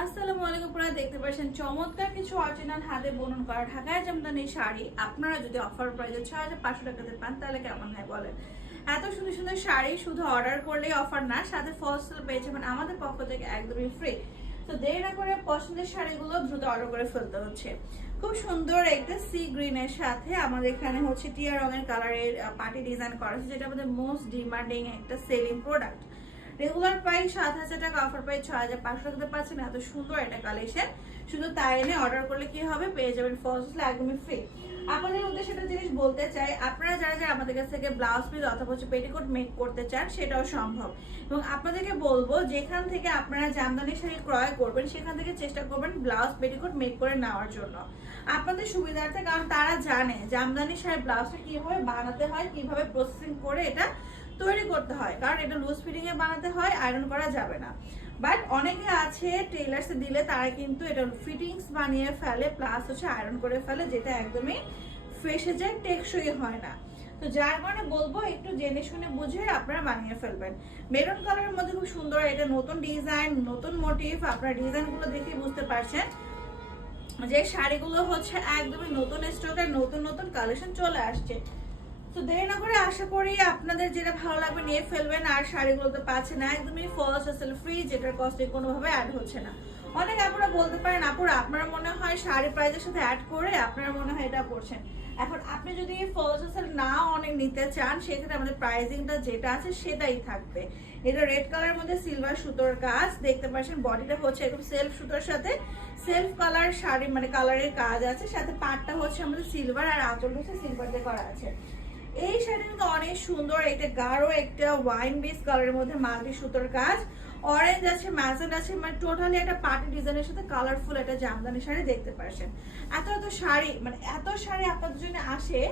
আসসালামু আলাইকুম। পুরো দেখতে পাচ্ছেন চমৎকার কিছু অরিজিনাল হাতে বুনন করা ঢাকায় জামদানি শাড়ি আপনারা যদি অফার প্রাইসে 6500 টাকাতে পান তাহলে কেমন হয় বলেন। এত সুন্দর সুন্দর শাড়ি শুধু অর্ডার করলেই অফার না, সাথে ফলস পেয়ে যাবেন আমাদের পক্ষ থেকে একদমই ফ্রি। তো দেরি না করে পছন্দের শাড়িগুলো দ্রুত অর্ডার করে ফেলতে হচ্ছে। খুব সুন্দর একটা সি গ্রিনের সাথে আমাদের এখানে হচ্ছে টিয়া রঙের কালারের পার্টি ডিজাইন করা হচ্ছে, যেটা আমাদের মোস্ট ডিমান্ডিং একটা সেলিং প্রোডাক্ট। রেগুলার প্রাইস 7000 টাকা, অফার প্রাইস 6500 টাকাতে পাচ্ছেন। এত সুন্দর একটা কালেকশন, শুধু তাই এনে অর্ডার করলে কি হবে, পেয়ে যাবেন ফলস একদমই ফ্রি। আপনাদের উদ্দেশ্যে একটা জিনিস বলতে চাই, আপনারা যারা যারা আমাদের কাছ থেকে ব্লাউজ পিস অথবা হচ্ছে পেটিকোট মেক করতে চান সেটাও সম্ভব। এবং আপনাদেরকে বলবো যেখান থেকে আপনারা জামদানি শাড়ি ক্রয় করবেন সেখান থেকে চেষ্টা করবেন ব্লাউজ পেটিকোট মেক করে নেওয়ার জন্য আপনাদের সুবিধার্থে, কারণ তারা জানে জামদানি শাড়ি ব্লাউজটা কিভাবে বানাতে হয়, কিভাবে প্রসেসিং করে এটা তৈরি করতে হয়, কারণ এটা লুজ ফিটিং এ বানাতে হয়, আয়রন করা যাবে না। বাট অনেকে আছে টেইলার্সে দিলে তারা কিন্তু এটা ফিটিংস বানিয়ে ফেলে প্লাস হচ্ছে আয়রন করে ফেলে, যেটা একদমই ফেসে যায়, টেকসই হয় না। তো যার কারণে বলবো একটু জেনে শুনে বুঝে আপনারা বানিয়ে ফেলবেন। মেরুন কালারের মধ্যে খুব সুন্দর এটা নতুন ডিজাইন, নতুন মোটিভ। আপনারা ডিজাইনগুলো দেখে বুঝতে পারছেন যে শাড়িগুলো হচ্ছে একদমই নতুন স্টকের, নতুন নতুন কালেকশন চলে আসছে। তো দেরি না করে আশা করি আপনাদের যেটা ভালো লাগবে নিয়ে ফেলবেন। আর শাড়িগুলো তো পাচ্ছেন একদমই ফলস আসল ফ্রি, যেটার কস্টে কোনোভাবে অ্যাড হচ্ছে না। অনেক আপনারা বলতে পারেন আপুরা আপনারা মনে হয় শাড়ি প্রাইসের সাথে অ্যাড করে আপনারা মনে হয় এটা করছেন। এখন আপনি যদি ফলস আসল না অনেক নিতে চান সেক্ষেত্রে আমাদের প্রাইসিংটা যেটা আছে সেটাই থাকবে। এটা রেড কালারের মধ্যে সিলভার সুতোর কাজ দেখতে পাচ্ছেন, বডিটা হচ্ছে একদম সেলফ সুতোর সাথে সেলফ কালার শাড়ি মানে কালারের কাজ আছে, সাথে পাটটা হচ্ছে আমাদের সিলভার আর আঁচল হচ্ছে সিলভার দিয়ে করা আছে। এই শাড়িটা কিন্তু অনেক সুন্দর, এটা গাঢ় একটা ওয়াইন বেস কালারের মধ্যে মাল্টি সুতোর কাজ, অরেঞ্জ আছে, ম্যাজেন্ট আছে, মানে টোটালি একটা পার্টি ডিজাইনের সাথে কালারফুল একটা জামদানি শাড়ি দেখতে পাচ্ছেন। এত এত শাড়ি মানে এত শাড়ি আপনাদের জন্য আসে।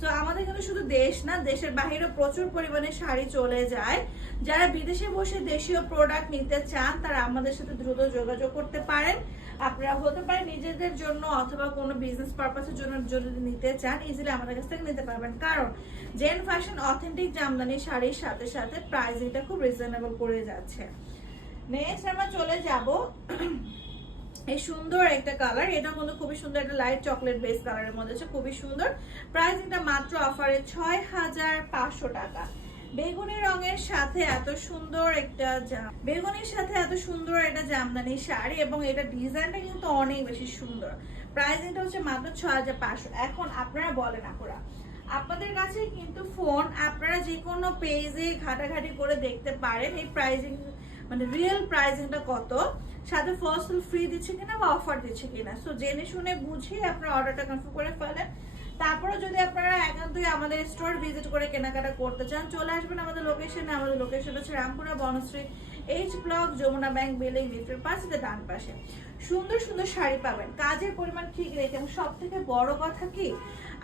তো আমাদের কিন্তু শুধু দেশ না, দেশের বাহিরেও প্রচুর পরিমাণে শাড়ি চলে যায়। যারা বিদেশে বসে দেশীয় প্রোডাক্ট নিতে চান তারা আমাদের সাথে দ্রুত যোগাযোগ করতে পারেন। আপনারা হতে পারে নিজেদের জন্য অথবা কোনো বিজনেস পারপাসের জন্য যদি নিতে চান ইজিলি আমাদের কাছ থেকে নিতে পারবেন, কারণ জেন ফ্যাশন অথেন্টিক জামদানি শাড়ির সাথে সাথে প্রাইসিংটা খুব রিজনেবল করে যাচ্ছে। নেক্সট আমরা চলে যাব এই সুন্দর একটা কালার, এটা কিন্তু খুবই সুন্দর একটা লাইট চকলেট বেস কালারের মধ্যে আছে, খুবই সুন্দর। প্রাইসিংটা মাত্র অফারে 6500 টাকা। বেগুনি রঙের সাথে এত সুন্দর একটা বেগুনির সাথে এত সুন্দর একটা জামদানি শাড়ি, এবং এটা ডিজাইনটা কিন্তু অনেক বেশি সুন্দর। প্রাইসিংটা হচ্ছে মাত্র 6500। এখন আপনারা বলেন আপুরা, আপনাদের কাছে কিন্তু ফোন, আপনারা যে কোনো পেজে ঘাটাঘাটি করে দেখতে পারেন এই প্রাইসিং মানে রিয়েল প্রাইসিংটা কত, সাথে ফার্স্ট ফ্রি দিচ্ছে কিনা বা অফার দিচ্ছে কিনা। সো জেনে শুনে বুঝিয়ে আপনারা অর্ডারটা কনফার্ম করে ফেলেন। তারপরে যদি আপনারা একান্তই আমাদের স্টোর ভিজিট করে কেনাকাটা করতে চান চলে আসবেন আমাদের লোকেশনে। আমাদের লোকেশন হচ্ছে Rampura Banasree H block, Jamuna bank building, লিফটের পাশে ডান পাশে। সুন্দর সুন্দর শাড়ি পাবেন, কাজের পরিমাণ ঠিক রেখে, এবং সব থেকে বড় কথা কি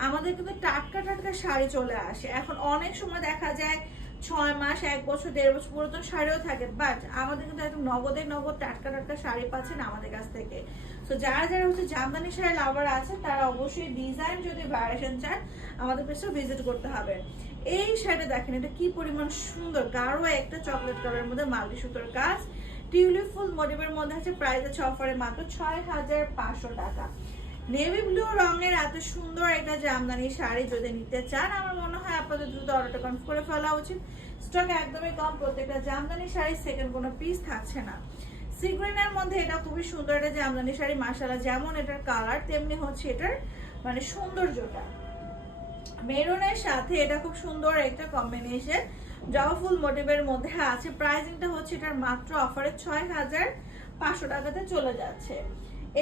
আমাদের কিন্তু টাটকা টাটকা শাড়ি চলে আসে। এখন অনেক সময় দেখা যায় 6 মাস 1 বছর 1.5 বছর পুরাতন শাড়িও থাকে, বাট আমাদের কিন্তু একদম নগদ টাটকা টাটকা শাড়ি পাচ্ছেন আমাদের কাছ থেকে। তো যারা যারা হচ্ছে জামদানি শাড়ি লাভার আছে তারা অবশ্যই ডিজাইন যদি ভ্যারিয়েশন চান আমাদের পেজে ভিজিট করতে হবে। এই শাড়িটা দেখেন, এটা কি পরিমাণ সুন্দর, গাঢ় একটা চকলেট কালারের মধ্যে মাল্টি সুতোর কাজ, টিউলিপ ফুল মোটিভের মধ্যে আছে। প্রাইস আছে অফারে মাত্র 6500 টাকা। নেভি ব্লু রঙের এত সুন্দর একটা জামদানি শাড়ি যদি নিতে চান আমার মনে হয় আপনাদের দ্রুত অর্ডারটা কনফার্ম করে ফেলা উচিত। স্টক একদমই কম, প্রত্যেকটা জামদানি শাড়ি সেকেন্ড কোনো পিস থাকছে না। সি গ্রিনের মধ্যে এটা খুবই সুন্দর একটা জামদানি শাড়ি, মাশাআল্লাহ যেমন এটার কালার তেমনি হচ্ছে এটার মানে সৌন্দর্যটা। মেরুনের সাথে এটা খুব সুন্দর একটা কম্বিনেশন, জবা ফুল মোটিভের মধ্যে আছে। প্রাইসিংটা হচ্ছে এটার মাত্র অফারে 6500 টাকাতে চলে যাচ্ছে।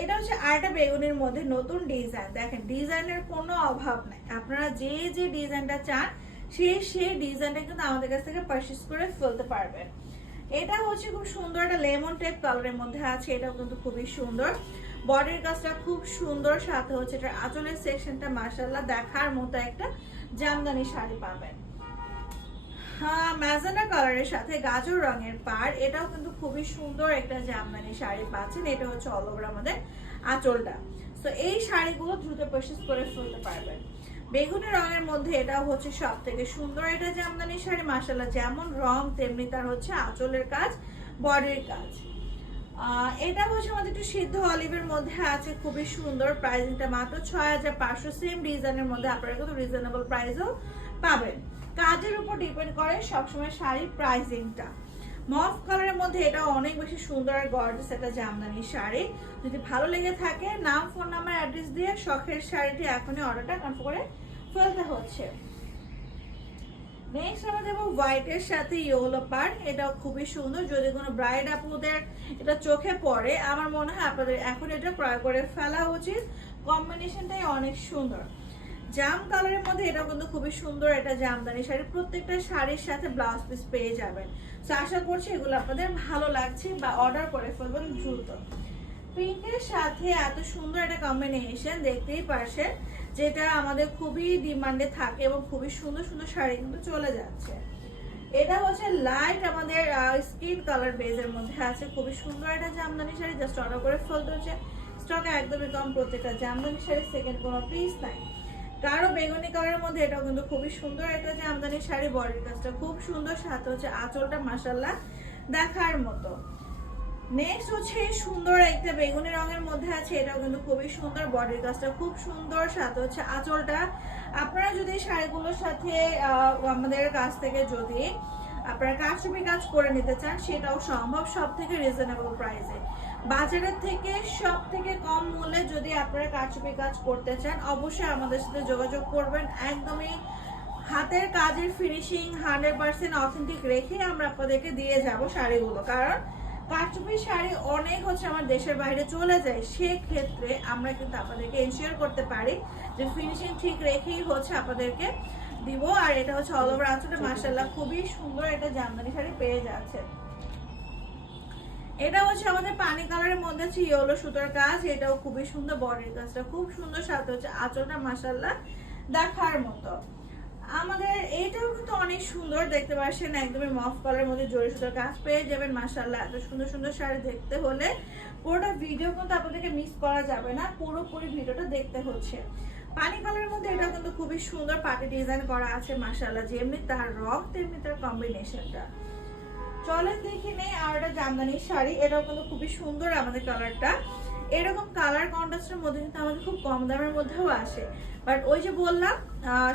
এটা হচ্ছে আরেকটা বেগুনের মধ্যে নতুন ডিজাইন, দেখেন ডিজাইনের কোনো অভাব নাই, আপনারা যে যে ডিজাইনটা চান সেই ডিজাইনটা কিন্তু আমাদের কাছ থেকে পারচেজ করে ফেলতে পারবেন। এটা হচ্ছে খুব সুন্দর একটা লেমন টাইপ কালারের মধ্যে আছে, এটাও কিন্তু খুবই সুন্দর। বডির কাজটা খুব সুন্দর, সাথে হচ্ছে এটার আঁচলের সেকশনটা মাশাআল্লাহ দেখার মতো একটা জামদানি শাড়ি পাবেন। হ্যাঁ, ম্যাজেন্টা কালারের সাথে গাজর রঙের পাড়, এটাও কিন্তু খুবই সুন্দর একটা জামদানি শাড়ি পাচ্ছেন। এটা হচ্ছে অল ওভার আমাদের আঁচলটা। তো এই শাড়িগুলো দ্রুত পারচেজ করে ফেলতে পারবেন। বেগুনি রঙের মধ্যে এটাও হচ্ছে সব থেকে সুন্দর এটা জামদানি শাড়ি, মাশাআল্লাহ যেমন রং তেমনি তার হচ্ছে আঁচলের কাজ, বডির কাজ। এটা হচ্ছে আমাদের একটু সিদ্ধ অলিভের মধ্যে আছে, খুবই সুন্দর। প্রাইসিংটা মাত্র 6500। সেম ডিজাইনের মধ্যে আপনারা কিন্তু রিজনেবল প্রাইসও পাবেন। কাজের উপর ডিপেন্ড করে সবসময় শাড়ির প্রাইসিংটা। মফ কালারের মধ্যে এটা অনেক বেশি সুন্দর আর গর্জিয়াস একটা জামদানি শাড়ি। যদি ভালো লেগে থাকে নাম, ফোন নাম্বার, অ্যাড্রেস দিয়ে শখের শাড়িটি এখনই অর্ডারটা কনফার্ম করে ফেলতে হচ্ছে। নেক্সট আমরা দেবো হোয়াইটের সাথে ইয়েলো পার্ট। এটাও খুবই সুন্দর। যদি কোনো ব্রাইড আপুদের এটা চোখে পড়ে, আমার মনে হয় আপনাদের এখন এটা ক্রয় করে ফেলা উচিত। কম্বিনেশনটাই অনেক সুন্দর। জাম কালারের মধ্যে এটা কিন্তু খুবই সুন্দর একটা জামদানি শাড়ি। প্রত্যেকটা শাড়ির সাথে ব্লাউজ পিস পেয়ে যাবেন। তো আশা করছি এগুলো আপনাদের ভালো লাগছে বা অর্ডার করে ফেলবেন দ্রুত। পিঙ্কের সাথে এত সুন্দর একটা কম্বিনেশন দেখতেই পারছেন, যেটা আমাদের খুবই ডিমান্ডে থাকে এবং খুবই সুন্দর সুন্দর শাড়ি কিন্তু চলে যাচ্ছে। এটা হচ্ছে লাইট আমাদের স্কিন কালার বেজের মধ্যে আছে, খুবই সুন্দর একটা জামদানি শাড়ি। জাস্ট অর্ডার করে ফেলতে হচ্ছে। স্টক একদমই কম, প্রত্যেকটা জামদানি শাড়ি সেকেন্ড কোনো পিস নাই। কারো বেগুনি কালারের মধ্যে এটাও কিন্তু খুবই সুন্দর একটা জামদানি শাড়ি। বডির কাজটা খুব সুন্দর, সাথে হচ্ছে আঁচলটা মাশাআল্লাহ দেখার মতো। নেক্সট হচ্ছে সুন্দর একটা বেগুনি রঙের মধ্যে আছে, এটাও কিন্তু খুবই সুন্দর। বডির কাজটা খুব সুন্দর, সাথে হচ্ছে আঁচলটা। আপনারা যদি শাড়িগুলোর সাথে আমাদের কাছ থেকে যদি আপনারা কারচুপি কাজ করে নিতে চান, সেটাও সম্ভব, সব থেকে রিজনেবল প্রাইসে। বাজারের থেকে সব থেকে কম মূল্যে যদি আপনারা কারচুপি কাজ করতে চান, অবশ্যই আমাদের সাথে যোগাযোগ করবেন। একদমই হাতের কাজের ফিনিশিং 100% অথেন্টিক রেখে আমরা আপনাদেরকে দিয়ে যাব শাড়িগুলো। কারণ কারচুপি শাড়ি অনেক হচ্ছে আমার দেশের বাইরে চলে যায়, সেক্ষেত্রে আমরা কিন্তু আপনাদেরকে এনশিওর করতে পারি যে ফিনিশিং ঠিক রেখেই হচ্ছে আপনাদেরকে দিব। আর এটা হচ্ছে অল ওভার আঁচলটা মাশাআল্লাহ খুবই সুন্দর একটা জামদানি শাড়ি পেয়ে যাচ্ছে। এটা হচ্ছে আমাদের পানি কালারের মধ্যে আছে ইয়েলো সুতার কাজ, এটাও খুবই সুন্দর। বডির কাজটা খুব সুন্দর, সাথে হচ্ছে আঁচলটা মাশাআল্লাহ দেখার মতো। আমাদের এটাও কিন্তু অনেক সুন্দর, দেখতে পাচ্ছেন একদমই মফ কালারের মধ্যে জরি সুতার কাজ পেয়ে যাবেন মাশাআল্লাহ। এত সুন্দর সুন্দর শাড়ি দেখতে হলে পুরোটা ভিডিও কিন্তু আপনাদেরকে মিস করা যাবে না, পুরোপুরি ভিডিওটা দেখতে হচ্ছে। পানি কালারের মধ্যে এটা কিন্তু খুবই সুন্দর পাটি ডিজাইন করা আছে মাশাআল্লাহ। যেমনি তার রং তেমনি তার কম্বিনেশনটা। চলেন দেখে নেই আর একটা জামদানি শাড়ি। এটাও কিন্তু খুবই সুন্দর আমাদের কালারটা। এরকম কালার কন্ট্রাস্টের মধ্যে কিন্তু আমাদের খুব কম দামের মধ্যেও আসে। বাট ওই যে বললাম,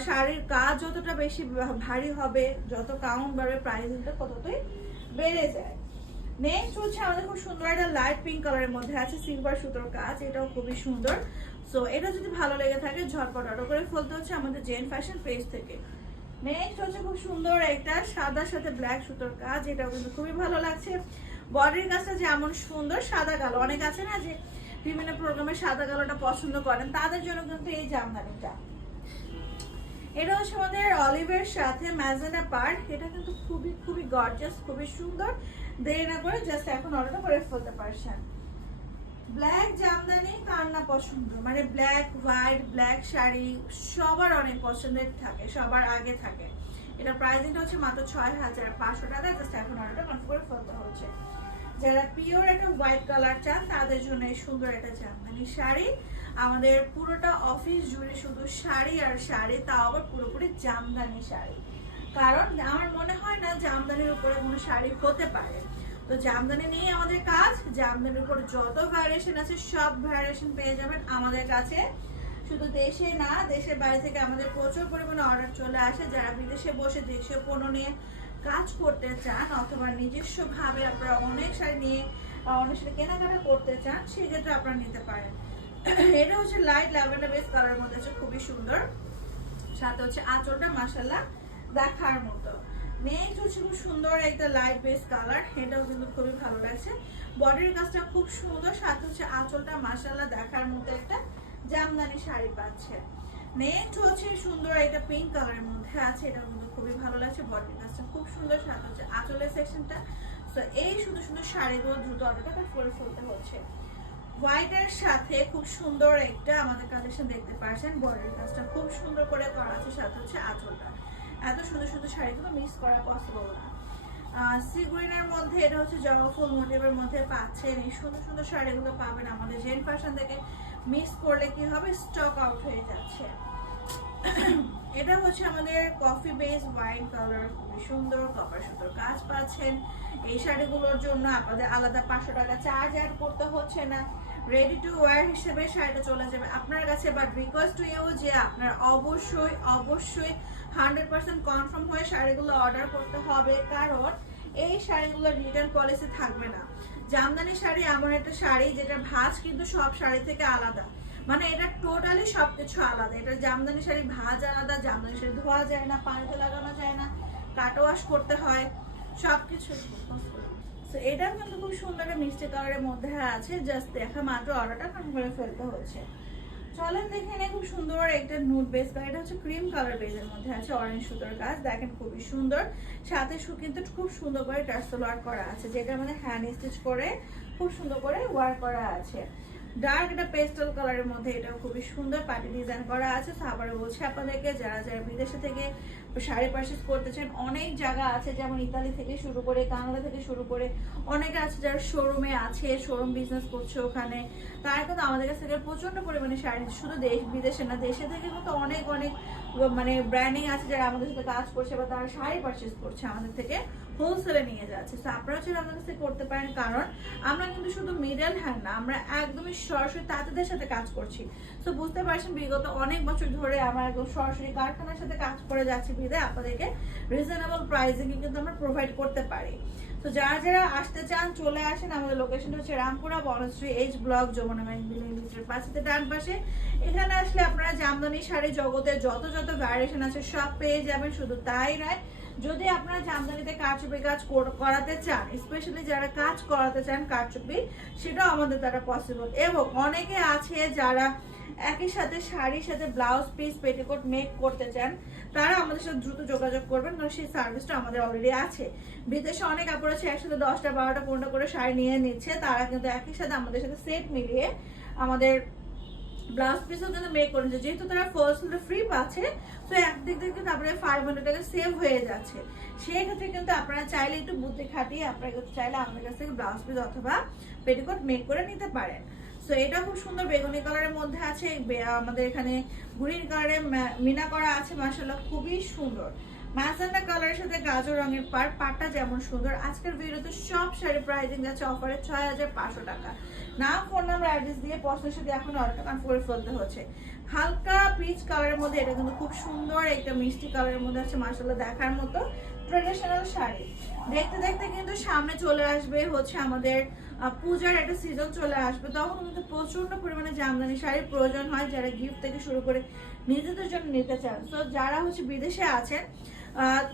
শাড়ির কাজ যতটা বেশি ভারী হবে, যত কাউন্ট বাড়বে, প্রাইসিংটা ততই বেড়ে যায়। নেক্সট হচ্ছে আমাদের খুব সুন্দর একটা লাইট পিঙ্ক কালারের মধ্যে আছে সিলভার সুতোর কাজ, এটাও খুবই সুন্দর। সো এটা যদি ভালো লেগে থাকে ঝটপট অর্ডার করে ফেলতে হচ্ছে আমাদের জেন ফ্যাশন পেজ থেকে। নেক্সট হচ্ছে খুব সুন্দর একটা সাদার সাথে ব্ল্যাক সুতোর কাজ, এটাও কিন্তু খুবই ভালো লাগছে। বডির কাজটা যেমন সুন্দর, সাদা কালো, অনেক আছে না যে বিভিন্ন প্রোগ্রামে সাদা কালোটা পছন্দ করেন, তাদের জন্য কিন্তু এই জামদানিটা। এটা হচ্ছে আমাদের অলিভের সাথে ম্যাজেন্টা পার্ট। এটা কিন্তু খুবই খুবই গর্জিয়াস, খুবই সুন্দর। দেরি না করে জাস্ট এখন অর্ডার করে ফেলতে পারছেন। ব্ল্যাক জামদানি কার না পছন্দ, মানে ব্ল্যাক হোয়াইট ব্ল্যাক শাড়ি সবার অনেক পছন্দের থাকে, সবার আগে থাকে। এটা প্রাইসিংটা হচ্ছে মাত্র 6500 টাকা। জাস্ট এখন অর্ডারটা কনফার্ম করে ফেলতে হচ্ছে। যারা পিওর একটা হোয়াইট কালার চান তাদের জন্য এই সুন্দর একটা জামদানি শাড়ি। আমাদের পুরোটা অফিস জুড়ে শুধু শাড়ি আর শাড়ি, তাও আবার পুরোপুরি জামদানি শাড়ি। কারণ আমার মনে হয় না জামদানির উপরে কোনো শাড়ি হতে পারে। তো জামদানি নিয়ে আমাদের কাজ। জামদানির উপর যত ভ্যারিয়েশন আছে সব ভ্যারিয়েশন পেয়ে যাবেন আমাদের কাছে। শুধু দেশে না, দেশের বাইরে থেকে আমাদের প্রচুর পরিমাণে অর্ডার চলে আসে। যারা বিদেশে বসে দেশীয় পণ্য নিয়ে কাজ করতে চান অথবা নিজস্ব ভাবে আপনারা অনেক শাড়ি নিয়ে অনেক শাড়ি কেনাকাটা করতে চান, সেক্ষেত্রে আপনারা নিতে পারেন। এটা হচ্ছে লাইট ল্যাভেন্ডার বেস কালারের মধ্যে হচ্ছে খুবই সুন্দর, সাথে হচ্ছে আঁচলটা মাশাআল্লাহ দেখার মতো। নেক্সট হচ্ছে খুব সুন্দর একটা লাইট বেস কালার, এটাও কিন্তু খুবই ভালো লাগছে। বডির কাজটা খুব সুন্দর, সাথে হচ্ছে আঁচলটা মাশাআল্লাহ দেখার মতো একটা জামদানি শাড়ি পাচ্ছে। নেক্সট হচ্ছে সুন্দর একটা পিঙ্ক কালারের মধ্যে আছে, এটা কিন্তু খুবই ভালো লাগছে। বডির কাজটা খুব সুন্দর, সাথে হচ্ছে আঁচলের সেকশনটা। তো এই সুন্দর সুন্দর শাড়িগুলো দ্রুত অর্ডারটা করে ফেলতে হচ্ছে। হোয়াইটের সাথে খুব সুন্দর একটা আমাদের কালেকশন দেখতে পাচ্ছেন। বডির কাজটা খুব সুন্দর করে করা আছে, সাথে হচ্ছে আঁচলটা। এত সুন্দর সুন্দর শাড়িগুলো মিস করা পসিবল না। সি গ্রিনের মধ্যে এটা হচ্ছে জবা ফুল মোটিভের মধ্যে পাচ্ছেন। এই সুন্দর সুন্দর শাড়িগুলো পাবেন আমাদের জেন ফ্যাশন থেকে। মিস করলে কি হবে, স্টক আউট হয়ে যাচ্ছে। এটা হচ্ছে আমাদের কফি বেস ওয়াইন কালার, খুবই সুন্দর কপার সুন্দর কাজ পাচ্ছেন। এই শাড়িগুলোর জন্য আপনাদের আলাদা 500 টাকা চার্জ অ্যাড করতে হচ্ছে না, রেডি টু ওয়্যার হিসেবে শাড়িটা চলে যাবে আপনার কাছে। বাট রিকোয়েস্ট টু ইউ যে আপনার অবশ্যই অবশ্যই 100% কনফার্ম হয়ে শাড়িগুলো অর্ডার করতে হবে, কারণ এই শাড়িগুলোর রিটার্ন পলিসি থাকবে না। জামদানি শাড়ি এমন একটা শাড়ি যেটা ভাঁজ কিন্তু সব শাড়ি থেকে আলাদা, মানে এটা টোটালি সবকিছু আলাদা। এটা জামদানি শাড়ি ভাঁজ আলাদা, জামদানি শাড়ি ধোয়া যায় না, পানিতে লাগানো যায় না, কাটো ওয়াশ করতে হয়, সবকিছু। তো এটা কিন্তু খুব সুন্দর একটা মিষ্টি কালারের মধ্যে আছে, জাস্ট দেখা মাত্র অর্ডারটা কনফার্ম করে ফেলতে হচ্ছে। চলেন দেখে নেই খুব সুন্দর একটা নুড বেস কালার, এটা হচ্ছে ক্রিম কালার বেজের মধ্যে আছে অরেঞ্জ সুতোর কাজ, দেখেন খুবই সুন্দর। সাথে কিন্তু খুব সুন্দর করে টার্সেল ওয়ার্ক করা আছে, যেটা মানে হ্যান্ড স্টিচ করে খুব সুন্দর করে ওয়ার্ক করা আছে। ডার্ক একটা পেস্টাল কালারের মধ্যে এটাও খুবই সুন্দর পার্টি ডিজাইন করা আছে। আবারও বলছি আপনাদেরকে, যারা যারা বিদেশে থেকে শাড়ি পারচেস করতে চান, অনেক জায়গা আছে, যেমন ইতালি থেকে শুরু করে কানাডা থেকে শুরু করে অনেকে আছে যারা শোরুমে আছে, শোরুম বিজনেস করছে ওখানে, তারা কিন্তু আমাদের কাছ থেকে প্রচন্ড পরিমাণে শাড়ি, শুধু দেশ বিদেশে না, দেশে থেকে কিন্তু অনেক অনেক মানে ব্র্যান্ডিং আছে যারা আমাদের সাথে কাজ করছে বা তারা শাড়ি পারচেস করছে আমাদের থেকে, হোলসেলে নিয়ে যাচ্ছে। তো আপনারা চাইলে আমাদের কাছে করতে পারেন, কারণ আমরা কিন্তু শুধু মিডল হ্যান্ড না, আমরা একদমই সরাসরি তাঁতিদের সাথে কাজ করছি। তো বুঝতে পারছেন বিগত অনেক বছর ধরে আমরা একদম সরাসরি কারখানার সাথে কাজ করে যাচ্ছি, বিধায় আপনাদেরকে রিজনেবল প্রাইসিং কিন্তু আমরা প্রোভাইড করতে পারি। তো যারা যারা আসতে চান চলে আসেন, আমাদের লোকেশনটা হচ্ছে Rampura Banasree H block, Jamuna limited পাশে ডান পাশে। এখানে আসলে আপনারা জামদানি শাড়ি জগতের যত যত ভ্যারিয়েশন আছে সব পেয়ে যাবেন। শুধু তাই নয়, যদি আপনারা জামদানিতে কারচুপি কাজ করাতে চান, স্পেশালি যারা কাজ করাতে চান কারচুপি, সেটাও আমাদের দ্বারা পসিবল। এবং অনেকে আছে যারা একই সাথে শাড়ির সাথে ব্লাউজ পিস পেটিকোট মেক করতে চান, তারা আমাদের সাথে দ্রুত যোগাযোগ করবেন, কারণ সেই সার্ভিসটা আমাদের অলরেডি আছে। বিদেশে অনেক আপুরা আছে একসাথে 10টা 12টা 15টা করে শাড়ি নিয়ে নিচ্ছে, তারা কিন্তু একই সাথে আমাদের সাথে সেট মিলিয়ে আমাদের ব্লাউজ পিসও কিন্তু মেক করেছে। যেহেতু তারা ফার্স্ট ফ্রি পাচ্ছে, তো একদিক থেকে কিন্তু আপনার 500 টাকা সেভ হয়ে যাচ্ছে। সেই ক্ষেত্রে কিন্তু আপনারা চাইলে একটু বুদ্ধি খাটিয়ে আপনারা কিন্তু চাইলে আমাদের কাছ থেকে ব্লাউজ পিস অথবা পেটিকোট মেক করে নিতে পারেন। তো এটা খুব সুন্দর বেগুনি কালারের মধ্যে আছে, আমাদের এখানে গ্রিন কালারে মিনা করা আছে, মাশাআল্লাহ খুবই সুন্দর। ম্যাজেন্টা কালারের সাথে গাজর রঙের পাটটা যেমন সুন্দর। আজকের ভিডিওতে সব শাড়ি প্রাইসিং যাচ্ছে অফারে 6500 টাকা। নাম, ফোন নাম্বার, অ্যাড্রেস দিয়ে পছন্দের সাথে এখন অর্ডার কনফার্ম করে ফেলতে হচ্ছে। হালকা পিচ কালারের মধ্যে এটা কিন্তু খুব সুন্দর একটা মিষ্টি কালারের মধ্যে আছে, মাশাআল্লাহ দেখার মতো ট্রেডিশনাল শাড়ি। দেখতে দেখতে কিন্তু সামনে চলে আসবে হচ্ছে আমাদের পূজার একটা সিজন চলে আসবে, তখন কিন্তু প্রচন্ড পরিমাণে জামদানি শাড়ির প্রয়োজন হয়, যারা গিফট থেকে শুরু করে নিজেদের জন্য নিতে চান। তো যারা হচ্ছে বিদেশে আছেন,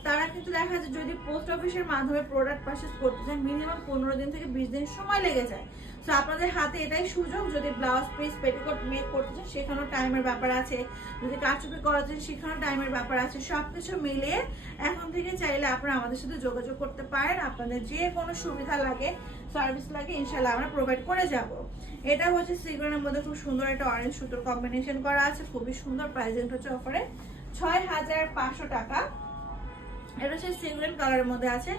তারা কিন্তু দেখা যায় যদি পোস্ট অফিসের মাধ্যমে প্রোডাক্ট পারচেজ করতে চান, মিনিমাম 15 দিন থেকে 20 দিন সময় লেগে যায়। তো আপনাদের হাতে এটাই সুযোগ, যদি ব্লাউজ পিস পেটিকোট মেক করতে চান সেখানেও টাইমের ব্যাপার আছে, যদি কারচুপি করাতে চান সেখানেও টাইমের ব্যাপার আছে। সবকিছু মিলিয়ে এখন থেকে চাইলে আপনারা আমাদের সাথে যোগাযোগ করতে পারেন, আপনাদের যে কোনো সুবিধা লাগে, সার্ভিস লাগে, ইনশাল্লাহ আমরা প্রোভাইড করে যাব। এটা হচ্ছে সিগ্রেনের মধ্যে খুব সুন্দর একটা অরেঞ্জ সুতোর কম্বিনেশন করা আছে, খুবই সুন্দর। প্রাইসিং হচ্ছে অফারে 6500 টাকা। এটা হচ্ছে সিগ্রেন কালারের মধ্যে আছে,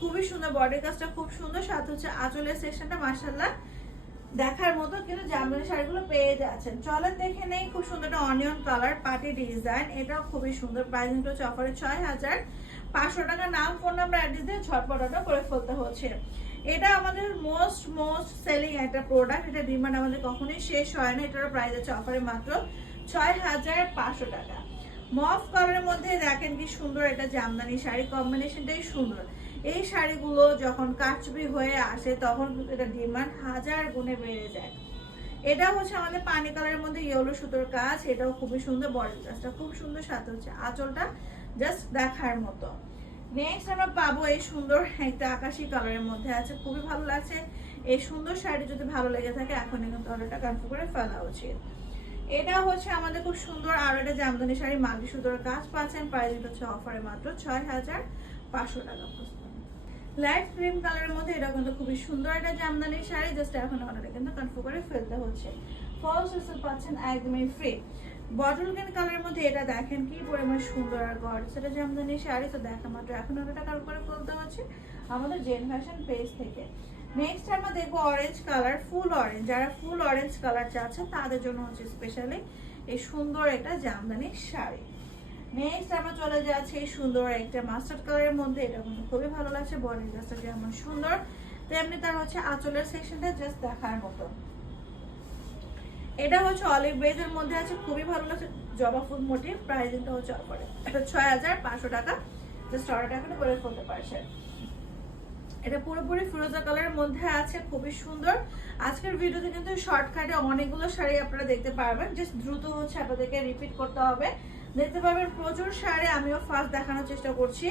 খুবই সুন্দর। বডির কাজটা খুব সুন্দর, সাথে হচ্ছে আঁচলের সেকশনটা মাশাআল্লাহ দেখার মতো কিন্তু জামদানি শাড়িগুলো পেয়ে যাচ্ছেন। চলেন দেখে নেই খুব সুন্দর একটা অনিয়ন কালার পার্টি ডিজাইন, এটাও খুবই সুন্দর। প্রাইসিং হচ্ছে অফারে 6500 টাকা। নাম, ফোন নাম্বার, অ্যাড্রেস দিয়ে ঝটপট অর্ডার করে ফেলতে হচ্ছে। এটা আমাদের মোস্ট সেলিং একটা প্রোডাক্ট, এটা ডিমান্ড আমাদের কখনোই শেষ হয় না। এটার প্রাইস আছে অফারে মাত্র 6500 টাকা। মফ কালারের মধ্যে দেখেন কি সুন্দর একটা জামদানি শাড়ি, কম্বিনেশনটাই সুন্দর। এই শাড়িগুলো যখন কারচুপি হয়ে আসে তখন কিন্তু এটা ডিমান্ড 1000 গুণে বেড়ে যায়। এটা হচ্ছে আমাদের পানি কালারের মধ্যে ইয়েলো সুতোর কাজ, এটাও খুবই সুন্দর। বডির কাজটা খুব সুন্দর, সাথে হচ্ছে আঁচলটা জাস্ট দেখার মতো। নেক্সট আমরা পাবো এই সুন্দর একটা আকাশি কালারের মধ্যে আছে, খুবই ভালো লাগছে। এই সুন্দর শাড়ি যদি ভালো লেগে থাকে এখনই কিন্তু অর্ডারটা কনফার্ম করে ফেলা উচিত। এটা হচ্ছে আমাদের খুব সুন্দর আরো একটা জামদানি শাড়ি, মাল্টি সুতোর কাজ পাচ্ছেন। প্রাইস হচ্ছে অফারে মাত্র 6500 টাকা। লাইট ক্রিম কালারের মধ্যে এটা কিন্তু খুবই সুন্দর একটা জামদানি শাড়ি, জাস্ট এখন অর্ডারে কিন্তু কনফার্ম করে ফেলতে হচ্ছে। ফলস রিসেল পাচ্ছেন একদমই ফ্রি। বটল গ্রিন কালারের মধ্যে এটা দেখেন কি পরিমাণ সুন্দর আর গর্জ, সেটা জামদানি শাড়ি। তো দেখা মাত্র এখন অর্ডারটা কনফার্ম করে ফেলতে হচ্ছে আমাদের জেন ফ্যাশন পেজ থেকে। নেক্সট আমরা দেখবো অরেঞ্জ কালার, ফুল অরেঞ্জ। যারা ফুল অরেঞ্জ কালার চাচ্ছেন তাদের জন্য হচ্ছে স্পেশালি এই সুন্দর একটা জামদানি শাড়ি। নেক্সট আমরা চলে যাচ্ছি সুন্দর একটা মাস্টার্ড কালারের মধ্যে। এটা কিন্তু খুবই ভালো লাগছে, বডির কাজটা যেমন সুন্দর তেমনি তার হচ্ছে আঁচলের সেকশনটা জাস্ট দেখার মতো। এটা হচ্ছে অলিভ বেজের মধ্যে আছে, খুবই ভালো লাগছে, জবা ফুল মোটিভ। প্রাইসিংটা হচ্ছে অফারে, এটা 6500 টাকা। জাস্ট অর্ডারটা এখন করে ফেলতে পারছেন। এটা পুরোপুরি ফিরোজা কালারের মধ্যে আছে, খুবই সুন্দর। আজকের ভিডিওতে কিন্তু শর্টকাটে অনেকগুলো শাড়ি আপনারা দেখতে পারবেন, জাস্ট দ্রুত হচ্ছে আপনাদেরকে রিপিট করতে হবে। দেখতে পাবেন প্রচুর শাড়ি, আমিও ফার্স্ট দেখানোর চেষ্টা করছি,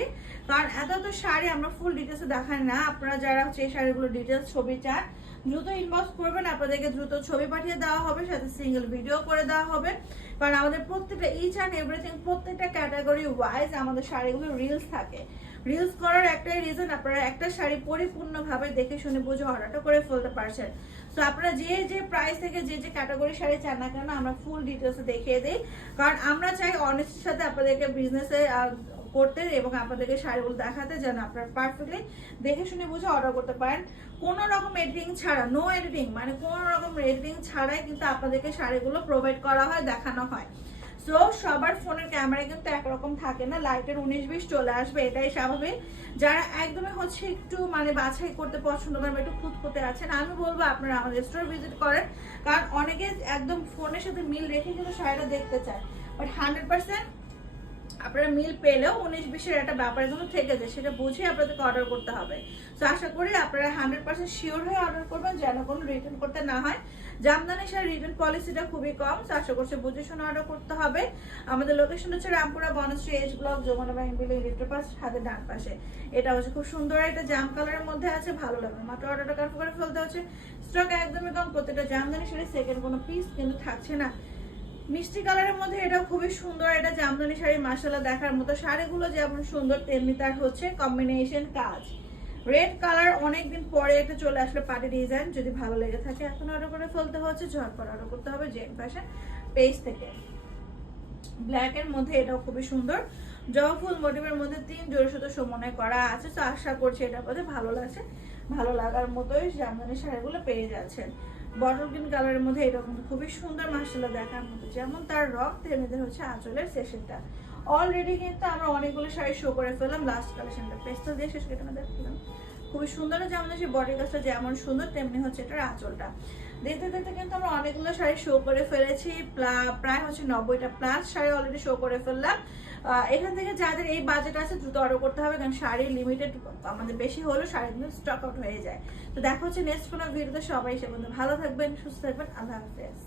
কারণ এত শাড়ি আমরা ফুল ডিটেলসে দেখাই না। আপনারা যারা হচ্ছে এই শাড়িগুলো ডিটেলস ছবি চান দ্রুত ইনবক্স করবেন, আপনাদেরকে দ্রুত ছবি পাঠিয়ে দেওয়া হবে, সাথে সিঙ্গেল ভিডিও করে দেওয়া হবে। কারণ আমাদের প্রত্যেকটা ইচ অ্যান্ড এভরিথিং প্রত্যেকটা ক্যাটাগরি ওয়াইজ আমাদের শাড়িগুলো রিলস থাকে। রিলস করার একটাই রিজন, আপনারা একটা শাড়ি পরিপূর্ণভাবে দেখে শুনে বুঝে অর্ডারটা করে ফেলতে পারছেন। সো আপনারা যে যে প্রাইস থেকে যে যে ক্যাটাগরি শাড়ি চান না কেন আমরা ফুল ডিটেলসে দেখিয়ে দিই, কারণ আমরা চাই অনেস্টির সাথে আপনাদেরকে বিজনেসে করতে এবং আপনাদেরকে শাড়িগুলো দেখাতে যেন আপনারা পারফেক্টলি দেখে শুনে বুঝে অর্ডার করতে পারেন। কোনো রকম এডিটিং ছাড়া, নো এডিটিং মানে কোনো রকম এডিটিং ছাড়াই কিন্তু আপনাদেরকে শাড়িগুলো প্রোভাইড করা হয়, দেখানো হয়। সো সবার ফোনের ক্যামেরা কিন্তু একরকম থাকে না, লাইটের 19-20 চলে আসবে, এটাই স্বাভাবিক। যারা একদমই হচ্ছে একটু মানে বাছাই করতে পছন্দ করেন, একটু খুঁতখুঁতে আছেন, আমি বলবো আপনারা আমাদের স্টোর ভিজিট করেন, কারণ অনেকে একদম ফোনের সাথে মিল রেখে কিন্তু শাড়িটা দেখতে চায়, বাট 100% আপনারা মিল পেলেও 19-20-এর একটা ব্যাপার কিন্তু থেকে যায়, সেটা বুঝে আপনাদেরকে অর্ডার করতে হবে। তো আশা করি আপনারা 100% শিওর হয়ে অর্ডার করবেন যেন কোনো রিটার্ন করতে না হয়। জামদানি শাড়ি রিটার্ন পলিসিটা খুবই কম, তো আশা করছি বুঝে শুনে অর্ডার করতে হবে। আমাদের লোকেশন হচ্ছে Rampura Banasree H block, Jamuna bank building, লিফটের পাশ, হাতের ডান পাশে। এটা হচ্ছে খুব সুন্দর একটা জাম কালারের মধ্যে আছে, ভালো লাগবে, মাত্র অর্ডারটা কনফার্ম করে ফেলতে হচ্ছে। স্টক একদমই কম, প্রত্যেকটা জামদানি শাড়ি সেকেন্ড কোনো পিস কিন্তু থাকছে না। মিষ্টি কালারের মধ্যে এটা খুবই সুন্দর, এটা জামদানি শাড়ি মাশাআল্লাহ দেখার মতো। শাড়িগুলো যেমন সুন্দর তেমনি তার হচ্ছে কম্বিনেশন কাজ। রেড কালার অনেকদিন পরে একটা চলে আসলে পার্টি ডিজাইন, যদি ভালো লেগে থাকে এখন অর্ডার করে ফেলতে হচ্ছে, ঝটপট অর্ডার করতে হবে জেন ফ্যাশন পেজ থেকে। ব্ল্যাক এর মধ্যে এটাও খুবই সুন্দর, জবা ফুল মোটিভের মধ্যে 3 জোড়া সুতো সমন্বয় করা আছে। তো আশা করছি এটা পথে ভালো লাগছে, ভালো লাগার মতোই জামদানি শাড়িগুলো পেয়ে যাচ্ছেন। বটল গ্রিন কালারের মধ্যে এটা কিন্তু খুবই সুন্দর মাশাআল্লাহ দেখার মতো, যেমন তার রং তেমনি হচ্ছে আঁচলের সেশনটা। অলরেডি কিন্তু আমরা অনেকগুলো শাড়ি শো করে ফেললাম, লাস্ট কালেকশনটা পেস্টাল দিয়ে শেষ কেটে দেখলাম, খুবই সুন্দর। যেমন হচ্ছে বডি কাজটা যেমন সুন্দর তেমনি হচ্ছে এটার আঁচলটা। দেখতে দেখতে কিন্তু আমরা অনেকগুলো শাড়ি শো করে ফেলেছি, প্রায় হচ্ছে 90টা প্লাস শাড়ি অলরেডি শো করে ফেললাম। এখান থেকে যাদের এই বাজেট আছে দ্রুত অর্ডার করতে হবে, কারণ শাড়ি লিমিটেড আমাদের বেশি হলেও শাড়ি কিন্তু স্টক আউট হয়ে যায়। তো দেখা হচ্ছে নেক্সট কোনো ভিডিওতে, সবাই সে ভালো থাকবেন, সুস্থ থাকবেন, আল্লাহ হাফেজ।